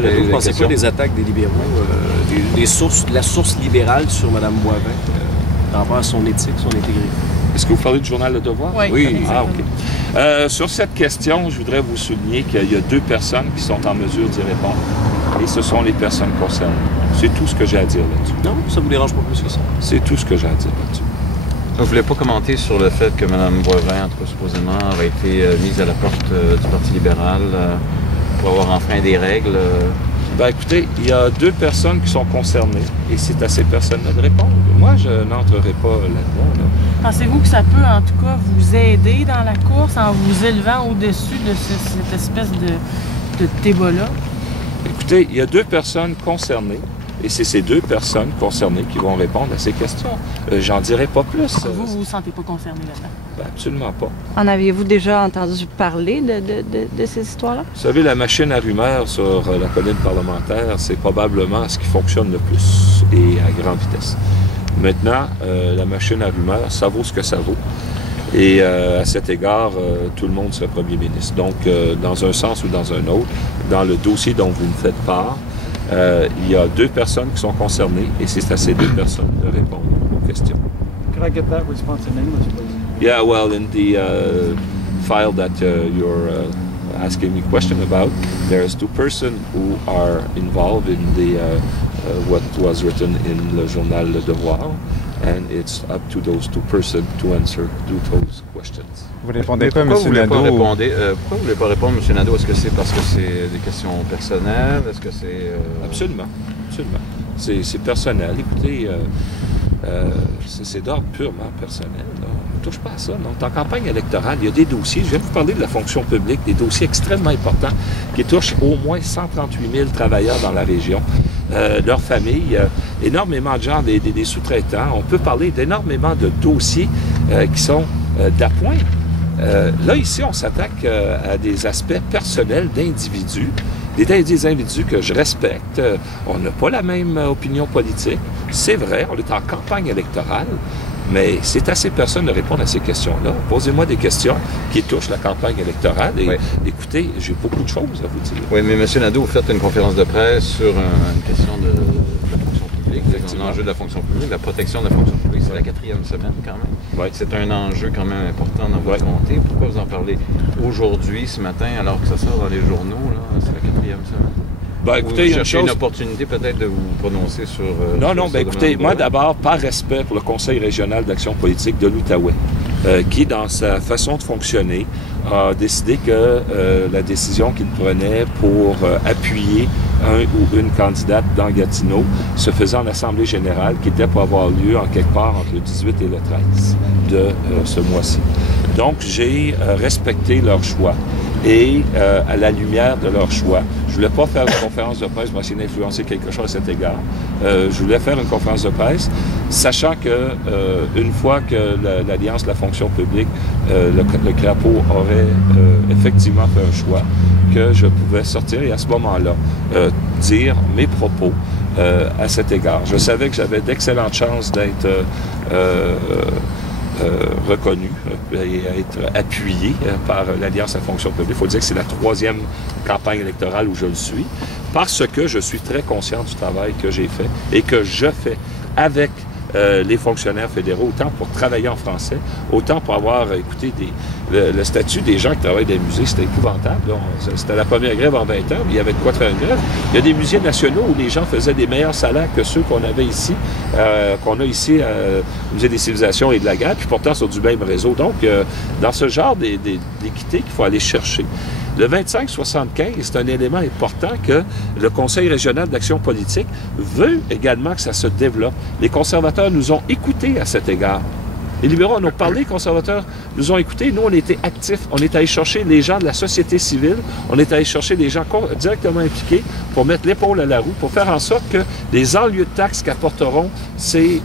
Nadeau, vous pensez quoi des attaques des libéraux, de la source libérale sur Mme Boivin par rapport à son éthique, son intégrité? Est-ce que vous parlez du journal Le Devoir? Oui. Ah, OK. Sur cette question, je voudrais vous souligner qu'il y a 2 personnes qui sont en mesure d'y répondre. Et ce sont les personnes concernées. C'est tout ce que j'ai à dire là-dessus. Non, ça ne vous dérange pas plus que ça? C'est tout ce que j'ai à dire là-dessus. Vous ne voulez pas commenter sur le fait que Mme Boivin, supposément, aurait été mise à la porte du Parti libéral pour avoir enfreint des règles? Ben écoutez, il y a 2 personnes qui sont concernées et c'est à ces personnes-là de répondre. Moi, je n'entrerai pas là-dedans. Là. Pensez-vous que ça peut, en tout cas, vous aider dans la course en vous élevant au-dessus de cette espèce de débat-là? Écoutez, il y a 2 personnes concernées et c'est ces 2 personnes concernées qui vont répondre à ces questions. J'en dirai pas plus. Vous ne vous sentez pas concerné là-dedans? Ben, absolument pas. En aviez-vous déjà entendu parler de ces histoires-là? Vous savez, la machine à rumeurs sur la colline parlementaire, c'est probablement ce qui fonctionne le plus et à grande vitesse. Maintenant, la machine à rumeurs, ça vaut ce que ça vaut. Et à cet égard, tout le monde serait premier ministre. Donc, dans un sens ou dans un autre, dans le dossier dont vous me faites part, il y a 2 personnes qui sont concernées et c'est à ces 2 personnes de répondre aux questions. Could I get that response in English, please? Yeah, well, in the file that you're asking me a question about, there's 2 persons who are involved in the what was written in le journal Le Devoir, and it's up to those 2 persons to answer those questions. Vous répondez pas, pourquoi M. Nadeau? Pourquoi vous ne voulez pas répondre, M. Nadeau? Est-ce que c'est parce que c'est des questions personnelles? Est-ce que c'est... Absolument. C'est personnel. Écoutez, c'est d'ordre purement personnel. Là. On ne touche pas à ça. Non. En campagne électorale, il y a des dossiers, je viens de vous parler de la fonction publique, des dossiers extrêmement importants qui touchent au moins 138 000 travailleurs dans la région, leurs familles, énormément de gens, des sous-traitants. On peut parler d'énormément de dossiers qui sont d'appoint. Là, ici, on s'attaque à des aspects personnels d'individus, des individus que je respecte. On n'a pas la même opinion politique. C'est vrai, on est en campagne électorale, mais c'est à ces personnes de répondre à ces questions-là. Posez-moi des questions qui touchent la campagne électorale et écoutez, j'ai beaucoup de choses à vous dire. Oui, mais M. Nadeau, vous faites une conférence de presse sur une question de la fonction publique, l'enjeu de la fonction publique, la protection de la fonction publique. C'est la 4e semaine quand même. Oui. C'est un enjeu quand même important dans votre comté. Pourquoi vous en parlez aujourd'hui, ce matin, alors que ça sort dans les journaux? C'est la 4e semaine. Ben, écoutez, vous cherchez une opportunité peut-être de vous prononcer sur... Non, ben écoutez, moi d'abord, par respect pour le Conseil régional d'action politique de l'Outaouais, qui, dans sa façon de fonctionner, a décidé que la décision qu'il prenait pour appuyer un ou une candidate dans Gatineau se faisait en Assemblée générale, qui était pour avoir lieu en quelque part entre le 18 et le 13 de ce mois-ci. Donc, j'ai respecté leur choix. Et à la lumière de leur choix, je voulais pas faire une conférence de presse pour essayer d'influencer quelque chose à cet égard. Je voulais faire une conférence de presse, sachant que une fois que l'Alliance de la fonction publique, le CRAPO aurait effectivement fait un choix, que je pouvais sortir et à ce moment-là dire mes propos à cet égard. Je savais que j'avais d'excellentes chances d'être reconnu et à être appuyé par l'Alliance à la fonction publique. Il faut dire que c'est la 3e campagne électorale où je le suis, parce que je suis très conscient du travail que j'ai fait et que je fais avec les fonctionnaires fédéraux, autant pour travailler en français, autant pour avoir, écouté, le statut des gens qui travaillent dans les musées, c'était épouvantable. C'était la première grève en 20 ans, mais il y avait de quoi faire une grève. Il y a des musées nationaux où les gens faisaient des meilleurs salaires que ceux qu'on avait ici, qu'on a ici au Musée des civilisations et de la guerre, puis pourtant sur du même réseau. Donc, dans ce genre d'équité qu'il faut aller chercher. Le 25-75, c'est un élément important que le Conseil régional d'action politique veut également que ça se développe. Les conservateurs nous ont écoutés à cet égard. Les libéraux en ont parlé, les conservateurs nous ont écoutés. Nous, on était actifs. On est allé chercher les gens de la société civile. On est allé chercher des gens directement impliqués pour mettre l'épaule à la roue, pour faire en sorte que les enlieux de taxes qu'apporteront ces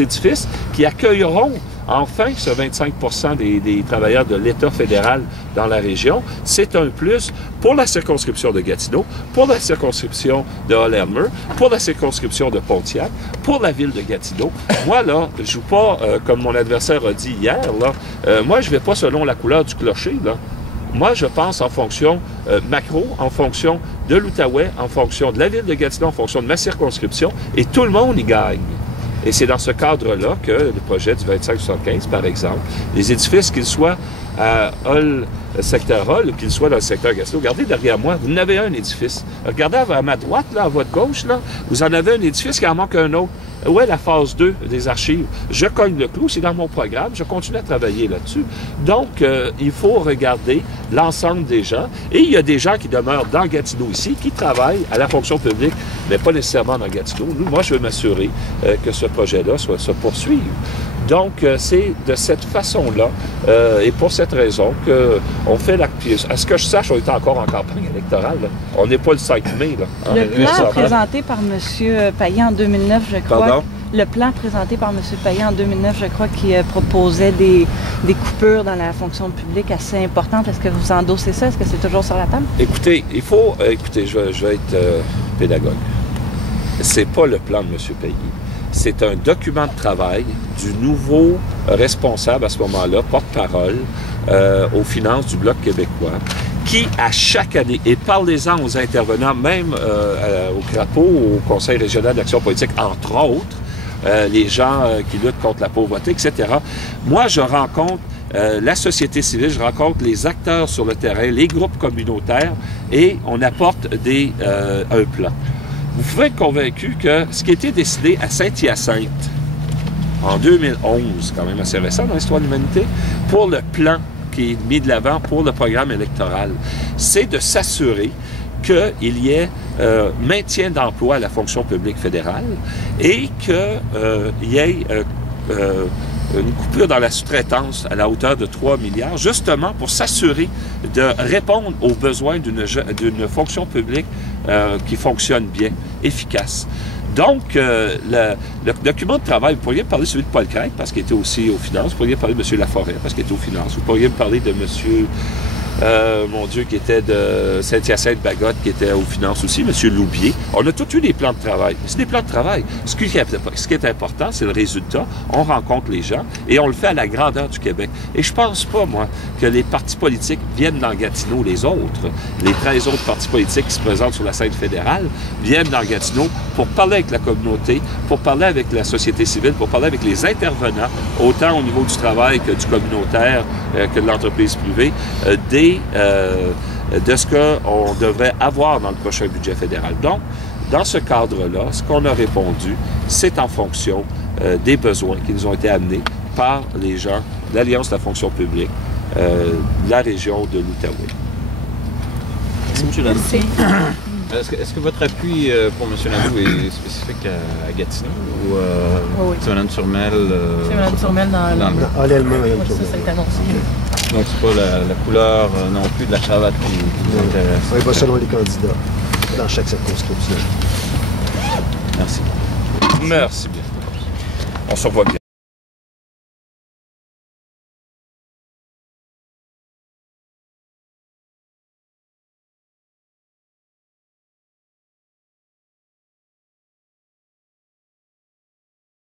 édifices, qui accueilleront enfin, ce 25 % des travailleurs de l'État fédéral dans la région, c'est un plus pour la circonscription de Gatineau, pour la circonscription de Hall-Elmer, pour la circonscription de Pontiac, pour la ville de Gatineau. Moi, là, je joue pas, comme mon adversaire a dit hier, là, moi, je vais pas selon la couleur du clocher, là. Moi, je pense en fonction macro, en fonction de l'Outaouais, en fonction de la ville de Gatineau, en fonction de ma circonscription, et tout le monde y gagne. Et c'est dans ce cadre-là que le projet du 2575, par exemple, les édifices, qu'ils soient à Hull, secteur Hull, ou qu'ils soient dans le secteur Gatineau, regardez derrière moi, vous en avez un édifice. Regardez à ma droite, là, à votre gauche, là, vous en avez un édifice qui en manque un autre. Où est la phase 2 des archives? Je cogne le clou, c'est dans mon programme, je continue à travailler là-dessus. Donc, il faut regarder l'ensemble des gens. Et il y a des gens qui demeurent dans Gatineau ici, qui travaillent à la fonction publique, mais pas nécessairement dans Gatineau. Moi, je veux m'assurer que ce projet-là se poursuive. Donc, c'est de cette façon-là et pour cette raison qu'on fait l'acte. À ce que je sache, on est encore en campagne électorale. Là. On n'est pas le 5 mai. Là. Le plan présenté par M. Paillet en 2009, je crois. Pardon? Le plan présenté par M. Paillet en 2009, je crois, qui proposait des coupures dans la fonction publique assez importantes. Est-ce que vous endossez ça? Est-ce que c'est toujours sur la table? Écoutez, écoutez, je vais être pédagogue. C'est pas le plan de M. Paillet. C'est un document de travail du nouveau responsable à ce moment-là, porte-parole aux finances du Bloc québécois, qui, à chaque année, et parlez-en aux intervenants, même au CRAPO, au Conseil régional d'action politique, entre autres, les gens qui luttent contre la pauvreté, etc. Moi, je rencontre la société civile, je rencontre les acteurs sur le terrain, les groupes communautaires, et on apporte un plan. Vous pouvez être convaincu que ce qui a été décidé à Saint-Hyacinthe en 2011, quand même assez récent dans l'histoire de l'humanité, pour le plan qui est mis de l'avant pour le programme électoral, c'est de s'assurer qu'il y ait maintien d'emploi à la fonction publique fédérale et qu'il y ait une coupure dans la sous-traitance à la hauteur de 3 milliards, justement pour s'assurer de répondre aux besoins d'une fonction publique qui fonctionne bien, efficace. Donc, le document de travail, vous pourriez me parler de celui de Paul Craig, parce qu'il était aussi aux finances. Vous pourriez me parler de M. Laforêt, parce qu'il était aux finances. Vous pourriez me parler de M. Mon Dieu, qui était de Saint-Hyacinthe-Bagotte, qui était aux finances aussi, M. Loubier. On a tous eu des plans de travail. C'est des plans de travail. Ce qui est important, c'est le résultat. On rencontre les gens et on le fait à la grandeur du Québec. Et je pense pas, moi, que les partis politiques viennent dans Gatineau, les autres. Les 13 autres partis politiques qui se présentent sur la scène fédérale viennent dans Gatineau pour parler avec la communauté, pour parler avec la société civile, pour parler avec les intervenants, autant au niveau du travail que du communautaire, que de l'entreprise privée, de ce qu'on devrait avoir dans le prochain budget fédéral. Donc, dans ce cadre-là, ce qu'on a répondu, c'est en fonction des besoins qui nous ont été amenés par les gens de l'Alliance de la fonction publique de la région de l'Outaouais. Merci, M. Landry. Est-ce que votre appui pour M. Nadeau est spécifique à Gatineau ou Oui. c'est Mme Turmel? C'est Mme Turmel dans Allèlement, Mme ça, Turmel. ça a été annoncé. Donc, c'est pas la couleur non plus de la cravate qui vous intéresse. Oui, va selon les candidats dans chaque circonscription. Merci. Merci bien. On se revoit bien.